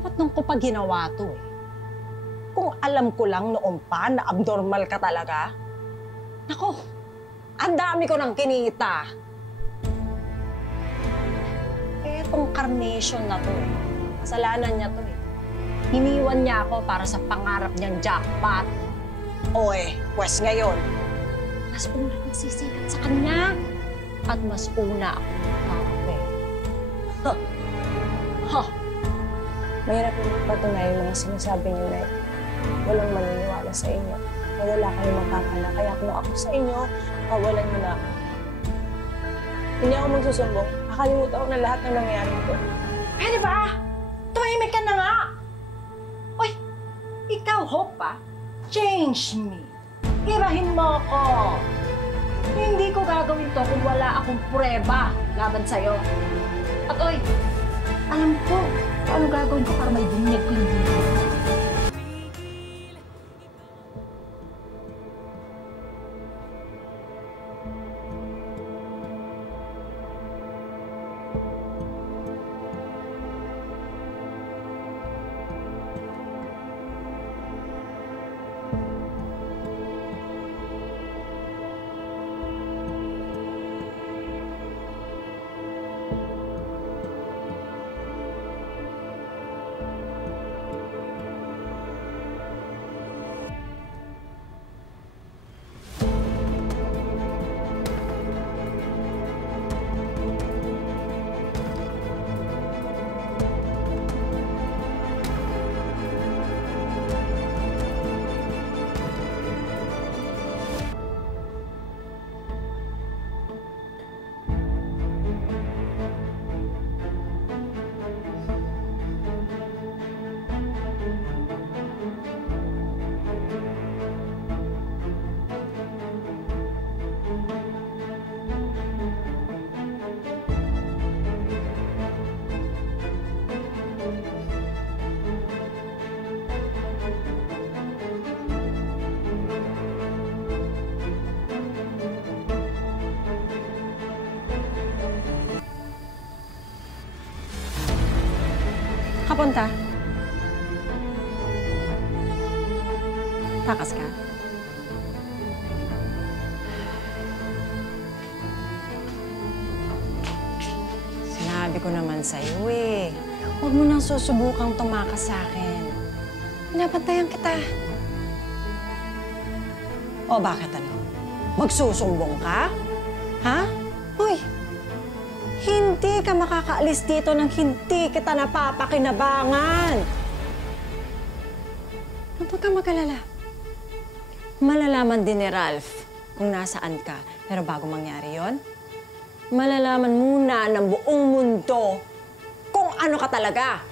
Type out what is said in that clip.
Dapat nung ko pa ginawa to eh. Kung alam ko lang noon pa na abnormal ka talaga, nako, ang dami ko nang kinita. Eh, itong carnation na to eh, kasalanan niya to eh. Hiniwan niya ako para sa pangarap niyang jackpot. O eh, pwes ngayon, mas una akong sisikat sa kanya at mas una akong magkakape. Ha! Ha! Mahirap yung patunayan yung mga sinasabi niyo na walang maniniwala sa inyo. Na wala kayong mapapala. Kaya kung ako sa inyo, kawalan niyo na ako. Hindi ako magsusumbong. Nakalimutan ko na lahat ng nangyayari ito. Pwede ba? Tumahimik ka na nga! Uy, ikaw, Hope, change me. Irahin mo ako. Hindi ko gagawin to kung wala akong prueba laban sa'yo. At oy, alam ko paano gagawin ko para may bunyag ko yung dito. Kapunta? Takas ka? Sinabi ko naman sa'yo eh. Huwag mo nang susubukang tumakas sa akin. Pinapantayan kita. O bakit ano? Magsusumbong ka? Ha? Hoy! Hindi ka makakaalis dito nang hindi kita napapakinabangan. Huwag kang mag-alala. Malalaman din ni Ralph kung nasaan ka. Pero bago mangyari yon, malalaman muna ng buong mundo kung ano ka talaga.